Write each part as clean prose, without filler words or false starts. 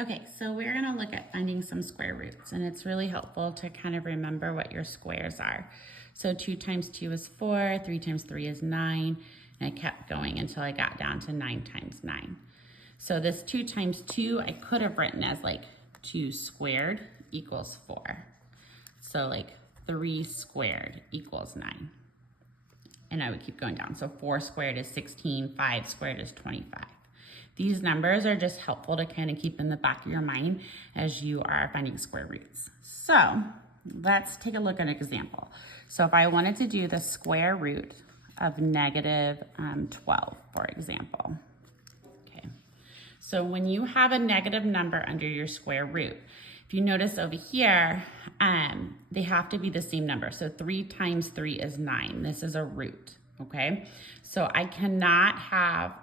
Okay, so we're gonna look at finding some square roots, and it's really helpful to kind of remember what your squares are. So 2 times 2 is 4, 3 times 3 is 9, and I kept going until I got down to 9 times 9. So this 2 times 2, I could have written as like 2 squared equals 4. So like 3 squared equals 9. And I would keep going down. So 4 squared is 16, 5 squared is 25. These numbers are just helpful to kind of keep in the back of your mind as you are finding square roots. So let's take a look at an example. So if I wanted to do the square root of negative 12, for example. Okay. So when you have a negative number under your square root, if you notice over here, they have to be the same number. So 3 times 3 is 9. This is a root, okay? So I cannot have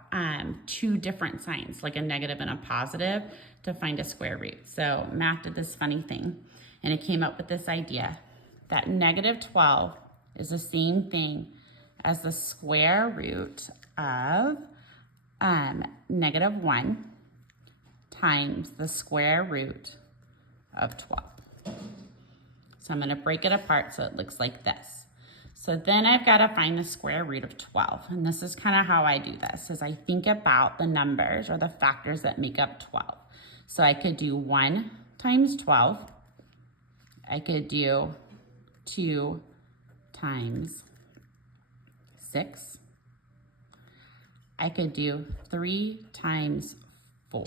2 different signs, like a negative and a positive, to find a square root. So math did this funny thing, and it came up with this idea that negative 12 is the same thing as the square root of negative 1 times the square root of 12. So I'm going to break it apart so it looks like this. So then I've got to find the square root of 12. And this is kind of how I do this, is I think about the numbers or the factors that make up 12. So I could do 1 times 12. I could do 2 times 6. I could do 3 times 4.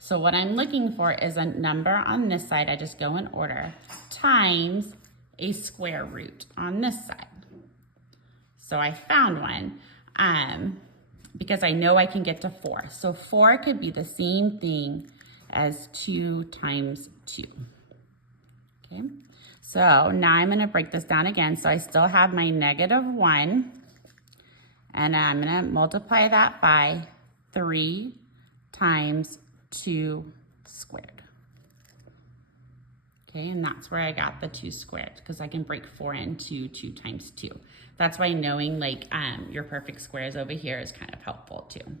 So what I'm looking for is a number on this side, I just go in order, times a square root on this side. So I found one because I know I can get to 4. So 4 could be the same thing as 2 times 2. Okay, so now I'm going to break this down again. So I still have my negative 1, and I'm going to multiply that by 3 times 2 squared. Okay, and that's where I got the 2 squared, because I can break 4 into 2 times 2. That's why knowing like your perfect squares over here is kind of helpful too.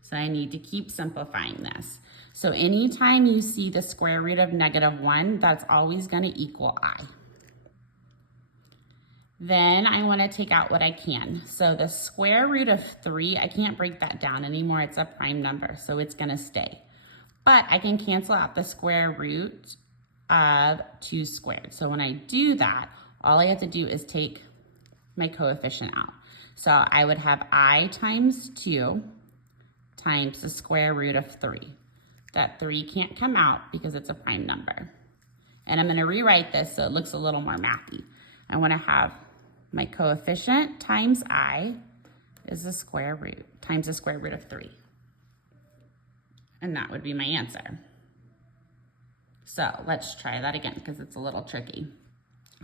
So I need to keep simplifying this. So anytime you see the square root of negative 1, that's always going to equal I. Then I want to take out what I can. So the square root of 3, I can't break that down anymore. It's a prime number, so it's going to stay. But I can cancel out the square root of 2 squared. So when I do that, all I have to do is take my coefficient out. So I would have I times 2 times the square root of 3. That 3 can't come out because it's a prime number. And I'm going to rewrite this so it looks a little more mathy. I want to have my coefficient times I is the square root times the square root of 3. And that would be my answer. So let's try that again because it's a little tricky.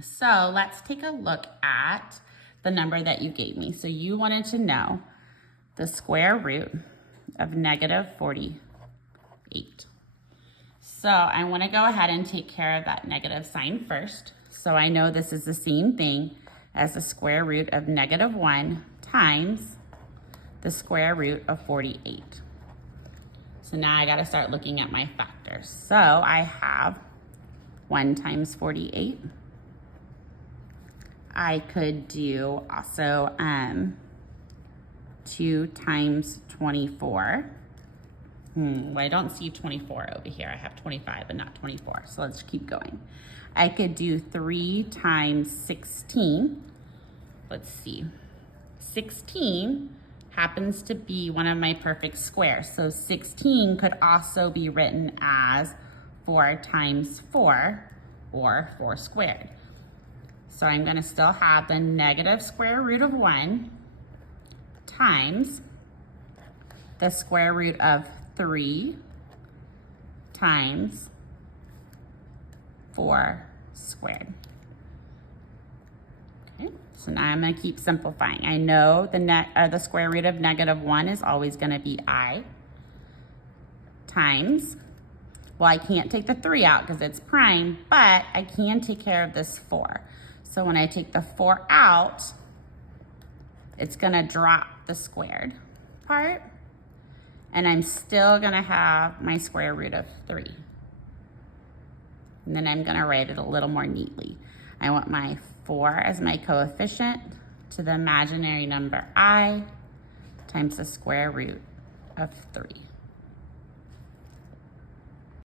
So let's take a look at the number that you gave me. So you wanted to know the square root of negative 48. So I want to go ahead and take care of that negative sign first. So I know this is the same thing as the square root of negative 1 times the square root of 48. So now I got to start looking at my factors. So I have 1 times 48. I could do also 2 times 24. Well, I don't see 24 over here. I have 25 but not 24. So let's keep going. I could do 3 times 16. Let's see. 16 happens to be one of my perfect squares. So 16 could also be written as 4 times 4, or 4 squared. So I'm going to still have the negative square root of 1 times the square root of 3 times 4 squared. Okay, so now I'm going to keep simplifying. I know the square root of negative 1 is always going to be I times, well, I can't take the 3 out because it's prime, but I can take care of this 4. So when I take the 4 out, it's going to drop the squared part, And I'm still gonna have my square root of 3. And then I'm gonna write it a little more neatly. I want my 4 as my coefficient to the imaginary number I times the square root of 3.